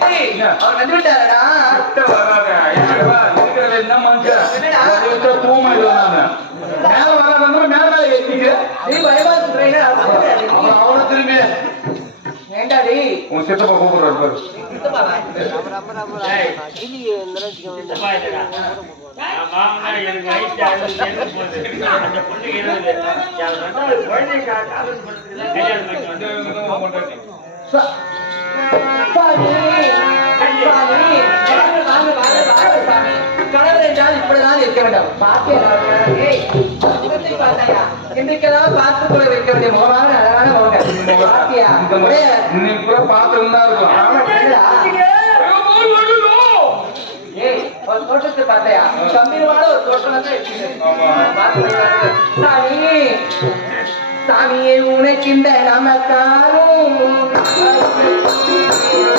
அவர் வந்து விட்டாரடா கிட்ட வராத. என்கிட்ட வா. இருக்கிறது என்ன மனுஷன்? என்னடா? ஒரு விட்ட தூமா இது நானு. மேல வராதன்னா மேல மேல ஏத்திக்க. நீ பயமா இருக்கிறீங்க அவன் அவனை திரும்பி ஏண்டாடி உன் சித்தப்பா கூப்பிடுறாரு பாரு. இந்த இவங்க தான் சாமி ஏய் இன்றைக்கெல்லாம் பார்த்து கூட வைக்க வேண்டிய முகமான அழகான முகம் பாத்தியா இந்த கூட இருக்கலாம். ஆமா ஏய் ஒரு தோட்டத்தை பார்த்தாயா கம்பீரமான ஒரு தோட்டம் சாமி சாமியை உனக்கின்ற நமக்காரும் Thank you.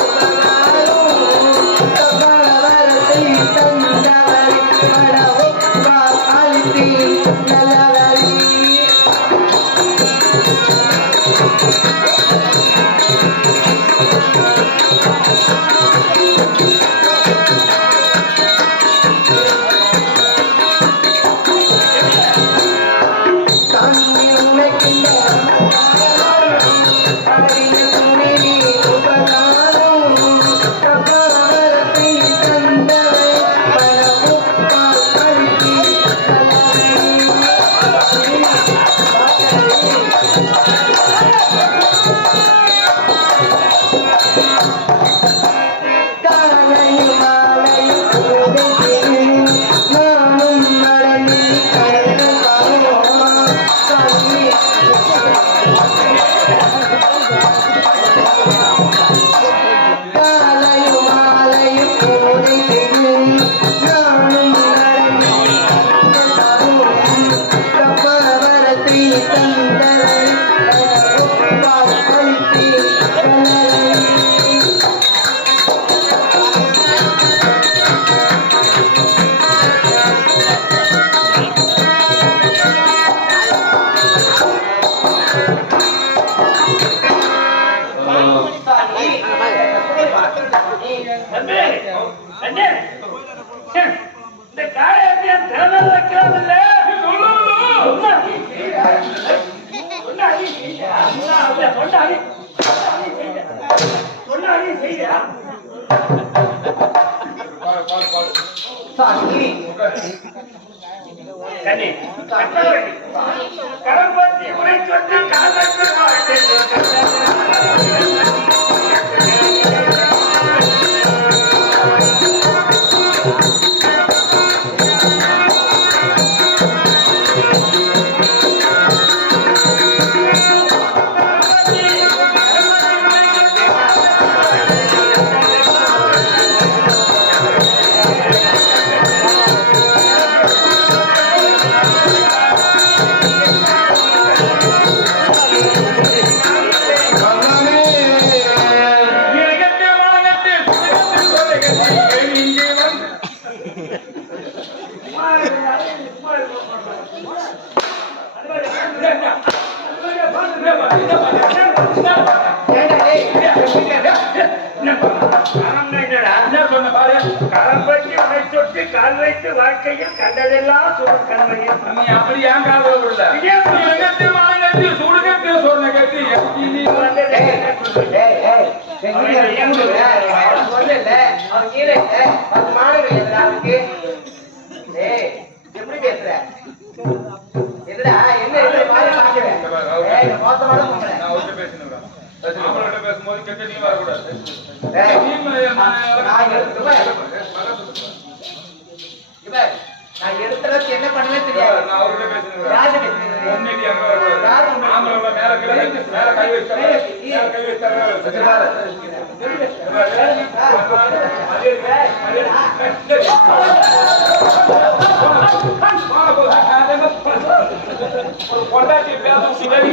காலையும் நீ செய்யற. சொன்னா நீ சாமி. கரம்பத்தி உரை சொட்டு காதற்கு கால் வைத்து வாழ்க்கையில் கண்டதெல்லாம் சுகம் கண்மையில் நீ அப்படி ஏன் காதல விடல இறங்கட்டு, வணங்கட்டு, சுடுகட்டு, சொர்ணகட்டு, எப்படி பேசுற? என்னடா, என்ன மோசமான பேசும்போது கெட்ட நீ வரக்கூடாது. நான் அவர்கிட்ட பேசினுக்கிறேன். யாரு பேசுறது? முன்னிட்டு அங்க வரக்கூடாது. யாரு முன்னாடி? ஆம்பளை மேல கீழே கை- மேல கை கை வச்சா கை வச்சா வச்சு பாரு. ஒரு பொண்டாட்டி பேசும் சிவடி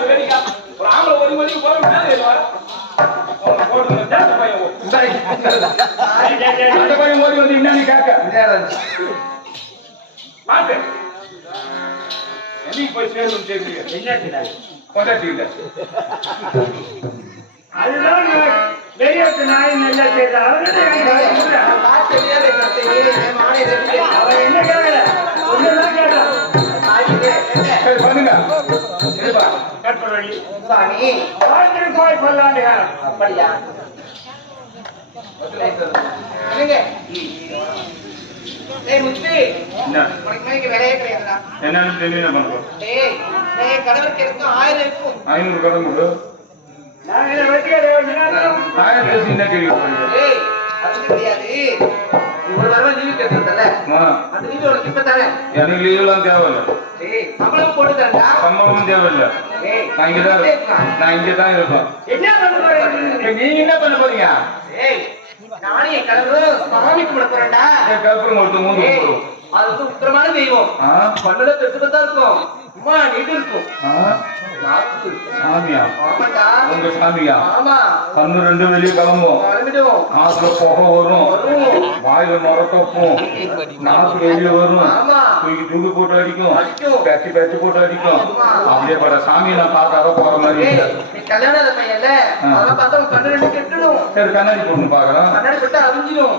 வேடிக்கா ஒரு ஆம்பளை ஒரு மணிக்கு போற மேலே போட்டு பையன் இந்தாய். அந்த பையன் ஓடி வந்து என்ன நீ கேட்க என்னைக்கு போய் சேரும் தெரியுங்க என்னத்துடா? பொண்டாட்டி இல்ல அதுதான் நான் வெளியேற்ற நாய் நல்லா செய்தா அவர்கிட்ட எனக்கு பதில் இல்லை. பார்த்து தெரியாத கத்தை, என் மானை ரெண்டு அவன் என்ன கேட்கல ஒண்ணுதான் கேட்டான் ஆகிட்டு, என்ன? சரி பண்ணுங்க சரிப்பா கற்பனை வழி சாமி வாழ்ந்துட்டு போய் சொல்லாண்டு அப்படியா என்ன? என்னன்னு ஐநூறு கடன் கொடு. பேசி என்ன கேள்வி லீவு லீவு எனக்கு தேவையில்ல. சம்பளமும் தேவையில்ல. நான் நான் இருப்பேன் என்ன இப்ப நீங்க என்ன பண்ண போறீங்க? நானும் என் கணவரும் சாமி கும்பிட போறேன்டா. கருப்பூரம் ஒருத்தர் மூணு. அது வந்து உத்தரமான தெய்வம். ஆ? பண்ணுல பெருசு பெருசா இருக்கும். அம்மா நீட்டு இருக்கும். சாமியா? உங்க சாமியா? ஆமா. கண்ணு ரெண்டு வெளியே கிளம்பும் காசுல புகை வரும். வாயில முறக்கப்பும் நாக்கு வெளியே வரும். தூக்கி தூக்கி போட்டு அடிக்கும். அடிக்கும். பெட்டி பெட்டி அடிக்கும். அப்படியே பட சாமியை நான் பார்க்காத போற மாதிரி சரி கண்ணாடி போட்டு பாக்குறேன் கண்ணாடி போட்டு அழிஞ்சிடும்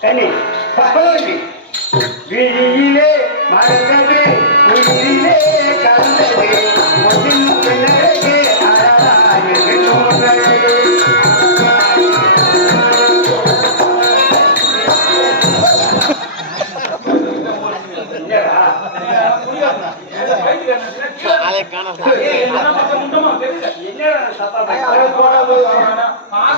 கண்ணி பகோதி விழியிலே மறந்தது உயிரிலே கலந்தது பிள்ளைக்கு என்னடா?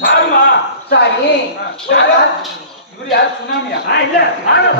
பாருமா சாமி இவரு யார் சுனாமியா? இல்ல. நானும்